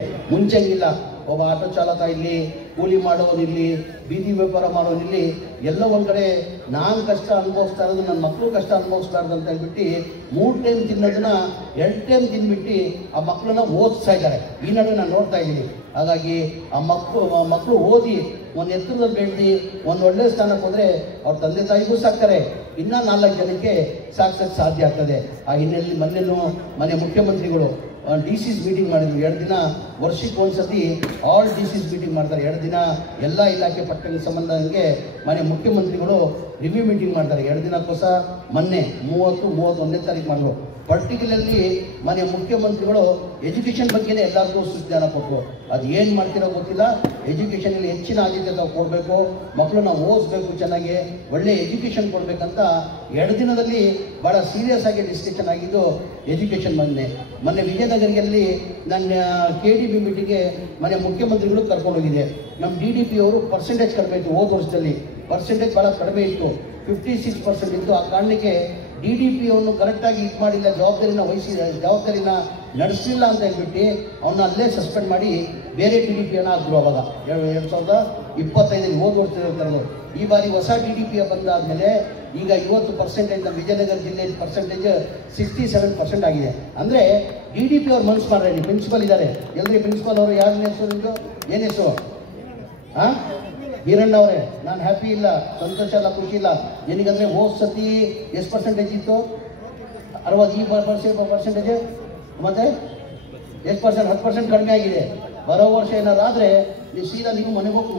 ಮುಂಚೆಂಗಿಲ್ಲ. ಒಬ್ಬ ಆಟೋ ಚಾಲಕ ಇಲ್ಲಿ, ಕೂಲಿ ಮಾಡೋನಿರಲಿ, ಬೀದಿ ವ್ಯಾಪಾರ ಮಾಡೋನಿರಲಿ, ಎಲ್ಲ ಒಂದು ಕಡೆ ನಾನು ಕಷ್ಟ ಅನುಭವಿಸ್ತಾ ಇರೋದು ನನ್ನ ಮಕ್ಕಳು ಕಷ್ಟ ಅನುಭವಿಸ್ಬಾರ್ದು ಅಂತ ಹೇಳ್ಬಿಟ್ಟು 3 ಟೈಮ್ ತಿನ್ನೋದನ್ನ 2 ಟೈಮ್ ತಿಂದ್ಬಿಟ್ಟು ಆ ಮಕ್ಕಳನ್ನ ಓದಿಸ್ತಾ ಇದ್ದಾರೆ. ಈ ನಡುವೆ ನಾನು ನೋಡ್ತಾ ಇದ್ದೀನಿ. ಹಾಗಾಗಿ ಆ ಮಕ್ಕಳು ಓದಿ ಒಂದು ಎತ್ತರದಲ್ಲಿ ಬೆಳೆದು ಒಂದು ಒಳ್ಳೆಯ ಸ್ಥಾನಕ್ಕೆ ಹೋದರೆ ಅವ್ರ ತಂದೆ ತಾಯಿಗೂ ಸಾಕ್ತಾರೆ, ಇನ್ನೂ 4 ಜನಕ್ಕೆ ಸಾಕ್ಸಕ್ಕೆ ಸಾಧ್ಯ ಆಗ್ತದೆ. ಆ ಹಿನ್ನೆಲೆಯಲ್ಲಿ ಮನೆ ಮುಖ್ಯಮಂತ್ರಿಗಳು DCs ಮೀಟಿಂಗ್ ಮಾಡಿದ್ರು. 2 ದಿನ ವರ್ಷಕ್ಕೆ ಒಂದ್ಸತಿ ಆಲ್ DCs ಮೀಟಿಂಗ್ ಮಾಡ್ತಾರೆ. 2 ದಿನ ಎಲ್ಲ ಇಲಾಖೆ ಪಟ್ಟಣಕ್ಕೆ ಸಂಬಂಧಕ್ಕೆ ಮನೆ ಮುಖ್ಯಮಂತ್ರಿಗಳು ರಿವ್ಯೂ ಮೀಟಿಂಗ್ ಮಾಡ್ತಾರೆ. 2 ದಿನಕ್ಕೋಸ ಮೊನ್ನೆ 30-31ನೇ ತಾರೀಕು ಮಾಡಿದ್ರು. ಪರ್ಟಿಕ್ಯುಲರ್ಲಿ ಮನೆ ಮುಖ್ಯಮಂತ್ರಿಗಳು ಎಜುಕೇಷನ್ ಬಗ್ಗೆನೇ ಎಲ್ಲರಿಗೂ ಸೂಚನೆ ಕೊಟ್ಟರು. ಅದು ಏನು ಮಾಡ್ತಿರೋ ಗೊತ್ತಿಲ್ಲ. ಎಜುಕೇಷನಲ್ಲಿ ಹೆಚ್ಚಿನ ಆದ್ಯತೆ ನಾವು ಕೊಡಬೇಕು, ಮಕ್ಕಳನ್ನ ಓದಿಸ್ಬೇಕು, ಚೆನ್ನಾಗಿ ಒಳ್ಳೆ ಎಜುಕೇಷನ್ ಕೊಡಬೇಕಂತ 2 ದಿನದಲ್ಲಿ ಭಾಳ ಸೀರಿಯಸ್ ಆಗಿ ಡಿಸ್ಕಷನ್ ಆಗಿದ್ದು ಎಜುಕೇಷನ್. ಮೊನ್ನೆ ವಿಜಯನಗರಿಯಲ್ಲಿ ನನ್ನ KDB ಮೀಟಿಂಗ್ಗೆ ಮನೆ ಮುಖ್ಯಮಂತ್ರಿಗಳು ಕರ್ಕೊಂಡೋಗಿದೆ. ನಮ್ಮ DDP ಅವರು ಪರ್ಸೆಂಟೇಜ್ ಕಡಿಮೆ ಇತ್ತು. ಹೋದ ವರ್ಷದಲ್ಲಿ ಪರ್ಸೆಂಟೇಜ್ ಭಾಳ ಕಡಿಮೆ ಇತ್ತು, 56% ಇತ್ತು. ಆ ಕಾರಣಕ್ಕೆ DDP ಅವನು ಕರೆಕ್ಟಾಗಿ ಇದು ಮಾಡಿಲ್ಲ, ಜವಾಬ್ದಾರಿನ ನಡೆಸಲಿಲ್ಲ ಅಂತ ಹೇಳ್ಬಿಟ್ಟು ಅವನ್ನ ಅಲ್ಲೇ ಸಸ್ಪೆಂಡ್ ಮಾಡಿ ಬೇರೆ DDP ಹಾಕಿದ್ರು. ಅವಾಗ 2025 ಹೋದ ವರ್ಷ. ಈ ಬಾರಿ ಹೊಸ DDP ಬಂದಾದಮೇಲೆ ಈಗ 50% ನಮ್ಮ ವಿಜಯನಗರ ಜಿಲ್ಲೆ ಪರ್ಸೆಂಟೇಜ್ 67% ಆಗಿದೆ. ಅಂದರೆ DDP ಅವ್ರು ಮನಸ್ಸು ಮಾಡ್ರೆ. ಪ್ರಿನ್ಸಿಪಲ್ ಇದ್ದಾರೆ ಎಲ್ರಿ, ಪ್ರಿನ್ಸಿಪಲ್ ಅವರು ಯಾರು ಹೆಸರು, ಏನು ಹೆಸರು? ವೀರಣ್ಣ ಅವರೇ, ನಾನು ಹ್ಯಾಪಿ ಇಲ್ಲ, ಸಂತೋಷ ಇಲ್ಲ, ಖುಷಿ ಇಲ್ಲ. ಏನಕ್ಕಂದರೆ ಹೋದ ಸತಿ ಎಷ್ಟು ಪರ್ಸೆಂಟೇಜ್ ಇತ್ತು? 60 ಪರ್ಸೆಂಟೇಜ್. ಮತ್ತು ಎಷ್ಟು ಪರ್ಸೆಂಟ್? 10% ಕಡಿಮೆ ಆಗಿದೆ. ಬರೋ ವರ್ಷ ಏನಾರಾದರೆ ನೀವು ಸೀದಾ ನೀವು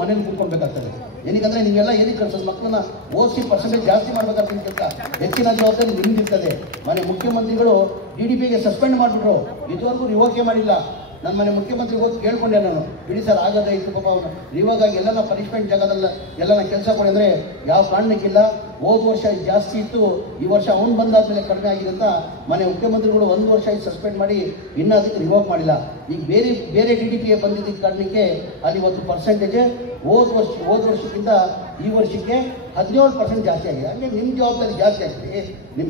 ಮನೇಲಿ ಕೂತ್ಕೊಳ್ಬೇಕಾಗ್ತದೆ. ಏನಕ್ಕಂದರೆ ನೀವೆಲ್ಲ ಏನಕ್ಕೆ ಕಳ್ಸೋದು? ಮಕ್ಕಳನ್ನ ಓದಿಸಿ ಪರ್ಸೆಂಟೇಜ್ ಜಾಸ್ತಿ ಮಾಡಬೇಕಾಗ್ತದೆ. ಹೆಚ್ಚಿನ ಜವಾಬ್ದಾರಿ ನಿಮ್ದಿರ್ತದೆ. ಮನೆ ಮುಖ್ಯಮಂತ್ರಿಗಳು DDPಗೆ ಸಸ್ಪೆಂಡ್ ಮಾಡಿಬಿಟ್ರು, ಇದುವರೆಗೂ ರಿವೋಕೆ ಮಾಡಿಲ್ಲ. ನನ್ನ ಮನೆ ಮುಖ್ಯಮಂತ್ರಿಗೆ ಹೋಗಿ ಕೇಳ್ಕೊಂಡೆ ನಾನು, ಬಿಡಿ ಸರ್ ಆಗದ ಇತ್ತು ಪಾಪ ಅವನು ಇವಾಗಾಗಿ ಎಲ್ಲನ ಪನಿಷ್ಮೆಂಟ್ ಜಾಗದಲ್ಲ ಎಲ್ಲನ ಕೆಲಸ ಕೊಡಿ ಅಂದರೆ ಯಾವ ಕಾರಣಕ್ಕಿಲ್ಲ. ಹೋದ ವರ್ಷ ಜಾಸ್ತಿ ಇತ್ತು, ಈ ವರ್ಷ ಅವನು ಬಂದಾದ್ಮೇಲೆ ಕಡಿಮೆ ಆಗಿದೆ ಅಂತ ಮನೆ ಮುಖ್ಯಮಂತ್ರಿಗಳು 1 ವರ್ಷ ಸಸ್ಪೆಂಡ್ ಮಾಡಿ ಇನ್ನೂ ಅದಕ್ಕೆ ರಿವೋಕ್ ಮಾಡಿಲ್ಲ. ಈಗ ಬೇರೆ DDP ಬಂದಿದ್ದ ಕಾರಣಕ್ಕೆ ಅಲ್ಲಿ ಇವತ್ತು ಪರ್ಸೆಂಟೇಜ್ ಹೋದ ವರ್ಷಕ್ಕಿಂತ ಈ ವರ್ಷಕ್ಕೆ 17% ಜಾಸ್ತಿ ಆಗಿದೆ. ಹಾಗೆ ನಿಮ್ಮ ಜವಾಬ್ದಾರಿ ಜಾಸ್ತಿ ಆಗ್ತದೆ. ನಿಮ್ಮ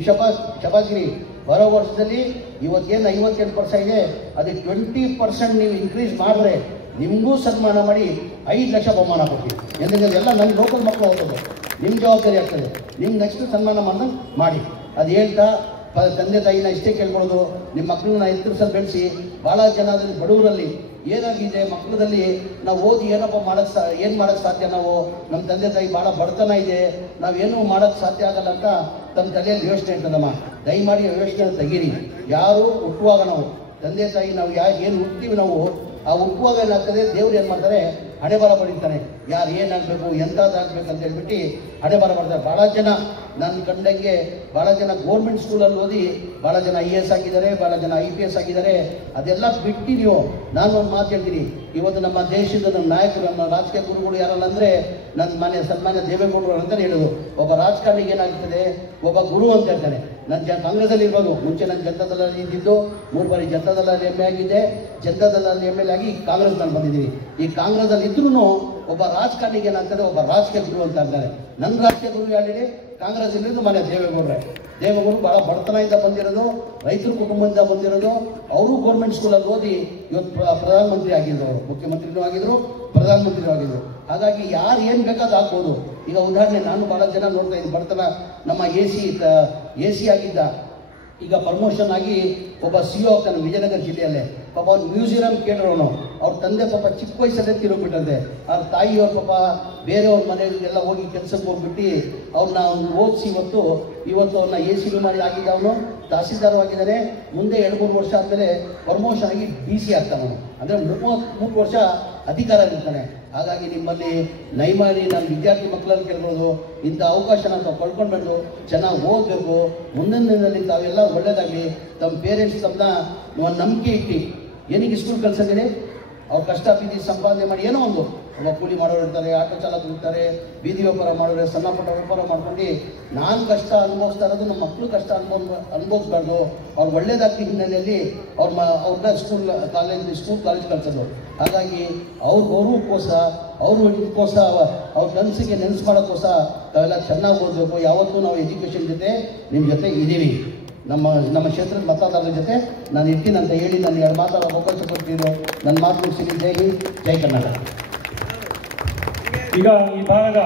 ಶಬಾಗಿರಿ ಬರೋ ವರ್ಷದಲ್ಲಿ ಇವತ್ತೇನು 58% ಇದೆ, ಅದಕ್ಕೆ 20% ನೀವು ಇನ್ಕ್ರೀಸ್ ಮಾಡಿದ್ರೆ ನಿಮಗೂ ಸನ್ಮಾನ ಮಾಡಿ 5 ಲಕ್ಷ ಬಹುಮಾನ ಕೊಡ್ತೀವಿ. ఎందుకంటే ಎಲ್ಲ ನಮ್ಮ ಲೋಕಲ್ ಮಕ್ಕಳು ಹೋಗ್ತದೆ, ನಿಮ್ಮ ಜವಾಬ್ದಾರಿ ಆಗ್ತದೆ. ನಿಮ್ಮ ನೆಕ್ಸ್ಟ್ ಸನ್ಮಾನ ಮಾಡ್ದಂಗೆ ಮಾಡಿ. ಅದು ಹೇಳ್ತಾ ತಂದೆ ತಾಯಿನ ಇಷ್ಟೇ ಕೇಳ್ಕೊಳ್ಳೋದು, ನಿಮ್ಮ ಮಕ್ಕಳನ್ನ ಎತ್ತರಿಸಲು ಬೆಳೆಸಿ. ಭಾಳ ಜನ ಅದರಲ್ಲಿ ಬಡವರಲ್ಲಿ ಏನಾಗಿದೆ, ಮಕ್ಕಳದಲ್ಲಿ ನಾವು ಓದಿ ಏನು ಮಾಡೋಕ್ಕೆ ಸಾಧ್ಯ? ನಾವು ನಮ್ಮ ತಂದೆ ತಾಯಿ ಭಾಳ ಬಡತನ ಇದೆ, ನಾವೇನೂ ಮಾಡೋಕ್ಕೆ ಸಾಧ್ಯ ಆಗಲ್ಲ ಅಂತ ತಮ್ಮ ತಲೆಯಲ್ಲಿ ಯೋಚನೆ ಇರ್ತದಮ್ಮ. ದಯಮಾಡಿ ಯೋಚನೆ ತೆಗೀರಿ. ಯಾರು ಹುಟ್ಟುವಾಗ ನಾವು ತಂದೆ ತಾಯಿ ನಾವು ಏನು ಹುಟ್ತೀವಿ ನಾವು ಆ ಹುಟ್ಟುವಾಗ ಏನಾಗ್ತದೆ, ದೇವ್ರು ಏನು ಮಾಡ್ತಾರೆ, ಹಣೆ ಬರ ಬರೀತಾನೆ. ಯಾರು ಏನಾಗಬೇಕು, ಎಂಥದ್ದಾಗಬೇಕು ಅಂತ ಹೇಳ್ಬಿಟ್ಟು ಹಣೆ ಬರ ಬರ್ತಾರೆ. ಭಾಳ ಜನ ನನ್ನ ಕಂಡಂಗೆ ಭಾಳ ಜನ ಗೌರ್ಮೆಂಟ್ ಸ್ಕೂಲಲ್ಲಿ ಓದಿ ಭಾಳ ಜನ IAS ಆಗಿದ್ದಾರೆ, ಭಾಳ ಜನ IPS ಆಗಿದ್ದಾರೆ. ಅದೆಲ್ಲ ಬಿಟ್ಟು ನೀವು ನಾನು ಒಂದು ಮಾತು ಹೇಳ್ತೀನಿ. ಇವತ್ತು ನಮ್ಮ ದೇಶದ ನಮ್ಮ ನಾಯಕರು, ನಮ್ಮ ರಾಜಕೀಯ ಗುರುಗಳು ಯಾರಲ್ಲ ಅಂದರೆ ನನ್ನ ಸನ್ಮಾನ್ಯ ದೇವೇಗೌಡರು ಅಂತಲೇ ಹೇಳೋದು. ಒಬ್ಬ ರಾಜಕಾರಣಿಗೆ ಏನಾಗ್ತದೆ, ಒಬ್ಬ ಗುರು ಅಂತ ಹೇಳ್ತಾನೆ. ನನ್ನ ಕಾಂಗ್ರೆಸ್ಸಲ್ಲಿ ಇರ್ಬೋದು, ಮುಂಚೆ ನಾನು ಜನತಾದಳದಲ್ಲಿ ಇದ್ದಿದ್ದು, 3 ಬಾರಿ ಜನತಾದಳದಲ್ಲಿ MA ಆಗಿದ್ದೆ, ಜನತಾದಳದಲ್ಲಿ ML ಆಗಿ ಕಾಂಗ್ರೆಸ್ನಲ್ಲಿ ಬಂದಿದ್ದೀವಿ. ಈ ಕಾಂಗ್ರೆಸ್ಸಲ್ಲಿ ಇದ್ರೂ ಒಬ್ಬ ರಾಜಕಾರಣಿಗೆ ಏನಾಗ್ತದೆ, ಒಬ್ಬ ರಾಜಕೀಯ ಗುರು ಅಂತ ಅಂತಾರೆ. ನನ್ನ ರಾಜಕೀಯ ಗುರು ಹೇಳಿ ಕಾಂಗ್ರೆಸ್ ಇಲ್ಲಿದ್ದು ಮನೆ ದೇವೇಗೌಡರು ಭಾಳ ಬಡತನದಿಂದ ಬಂದಿರೋದು, ರೈತರ ಕುಟುಂಬದಿಂದ ಬಂದಿರೋದು. ಅವರು ಗೌರ್ಮೆಂಟ್ ಸ್ಕೂಲಲ್ಲಿ ಓದಿ ಇವತ್ತು ಪ್ರಧಾನಮಂತ್ರಿ ಆಗಿದ್ರು, ಮುಖ್ಯಮಂತ್ರಿನೂ ಆಗಿದ್ರು, ಪ್ರಧಾನಮಂತ್ರಿನೂ ಆಗಿದ್ರು. ಹಾಗಾಗಿ ಯಾರು ಏನು ಬೇಕಾದ್ರೂ ಆಗ್ಬೋದು. ಈಗ ಉದಾಹರಣೆ ನಾನು ಭಾಳ ಜನ ನೋಡ್ತಾ ಇದ್ದೀನಿ, ಬಡತನ. ನಮ್ಮ AC ಆಗಿದ್ದ, ಈಗ ಪ್ರಮೋಷನ್ ಆಗಿ ಒಬ್ಬ CO ಆಗ್ತಾನೆ ವಿಜಯನಗರ ಜಿಲ್ಲೆಯಲ್ಲೇ. ಪಾಪ ಅವ್ರು ಮ್ಯೂಸಿಯಂ ಕೇಳಿರೋನು, ಅವ್ರ ತಂದೆ ಪಾಪ ಚಿಕ್ಕ ವಯಸ್ಸಲ್ಲೇ ತಿರುಗಿಬಿಟ್ಟಂತೆ. ಅವ್ರ ತಾಯಿಯವ್ರ ಪಾಪ ಬೇರೆಯವ್ರ ಮನೆಗೆಲ್ಲ ಹೋಗಿ ಕೆಲಸಕ್ಕೆ ಹೋಗ್ಬಿಟ್ಟು ಅವ್ರನ್ನ ಓದಿಸಿ ಇವತ್ತು ಅವ್ರನ್ನ AC ಮಾಡಿ ಆಗಿದ್ದ. ಅವನು ತಹಸೀಲ್ದಾರ್ ಆಗಿದ್ದಾನೆ. ಮುಂದೆ 2-3 ವರ್ಷ ಆದಮೇಲೆ ಪ್ರಮೋಷನ್ ಆಗಿ DC ಆಗ್ತಾನೆ. ಅಂದರೆ 3 ವರ್ಷ ಅಧಿಕಾರ ಇರ್ತಾನೆ. ಹಾಗಾಗಿ ನಿಮ್ಮಲ್ಲಿ ನೈಮಾರಿ ನನ್ನ ವಿದ್ಯಾರ್ಥಿ ಮಕ್ಕಳಲ್ಲಿ ಕೇಳ್ಬೋದು, ಇಂಥ ಅವಕಾಶನ ತಾವು ಕಳ್ಕೊಂಡ್ಬಂದು ಚೆನ್ನಾಗಿ ಓದಬೇಕು. ಮುಂದಿನ ದಿನದಲ್ಲಿ ತಾವೆಲ್ಲ ಒಳ್ಳೆಯದಾಗಲಿ. ತಮ್ಮ ಪೇರೆಂಟ್ಸ್ ತಮ್ಮನ್ನ ಒಂದು ನಂಬಿಕೆ ಇಟ್ಟು ಏನಕ್ಕೆ ಸ್ಕೂಲ್ ಕಳ್ಸಂದ್ರೆ ಅವ್ರು ಕಷ್ಟ ಬಿದ್ದು ಸಂಪಾದನೆ ಮಾಡಿ ಏನೋ ಒಂದು ಒಬ್ಬ ಕೂಲಿ ಮಾಡೋರು ಇರ್ತಾರೆ, ಆಟೋ ಚಾಲಕರು ಇರ್ತಾರೆ, ಬೀದಿ ವ್ಯಾಪಾರ ಮಾಡೋರು, ಸಣ್ಣ ಪುಟ್ಟ ವ್ಯಾಪಾರ ಮಾಡ್ಕೊಂಡು ನಾನು ಕಷ್ಟ ಅನುಭವಿಸ್ತಾ ಇರೋದು ನಮ್ಮ ಮಕ್ಕಳು ಕಷ್ಟ ಅನುಭವಿಸ್ಬಾರ್ದು. ಅವ್ರು ಒಳ್ಳೇದಾಗ್ತಿ ಹಿನ್ನೆಲೆಯಲ್ಲಿ ಅವ್ರನ್ನ ಸ್ಕೂಲ್ ಕಾಲೇಜ್ ಕಳ್ಸೋದು. ಹಾಗಾಗಿ ಅವ್ರ ಗೌರವಕ್ಕೋಸ್ಕರ, ಇದಕ್ಕೋಸ್ಕರ ಅವ್ರ ಕನಸಿಗೆ ನೆನೆಸು ಮಾಡೋಕ್ಕೋಸ್ಕರ ತಾವೆಲ್ಲ ಚೆನ್ನಾಗಿ ಓದಬೇಕು. ಯಾವತ್ತೂ ನಾವು ಎಜುಕೇಷನ್ ಜೊತೆ ನಿಮ್ಮ ಜೊತೆ ಇದ್ದೀವಿ. ನಮ್ಮ ಕ್ಷೇತ್ರದ ಮತದಾರರ ಜೊತೆ ನಾನು ಇರ್ತೀನಿ ಅಂತ ಹೇಳಿ ನಾನು 2 ಮಾತಾಡೋ ಅವಕಾಶ ಕೊಡ್ತೀನಿ. ನನ್ನ ಮಾತು ಮುಗಿಸ್ತೀನಿ. ಜೈ ಹಿಂದ್, ಜೈ ಕರ್ನಾಟಕ. ಈಗ ಈ ಭಾಗದ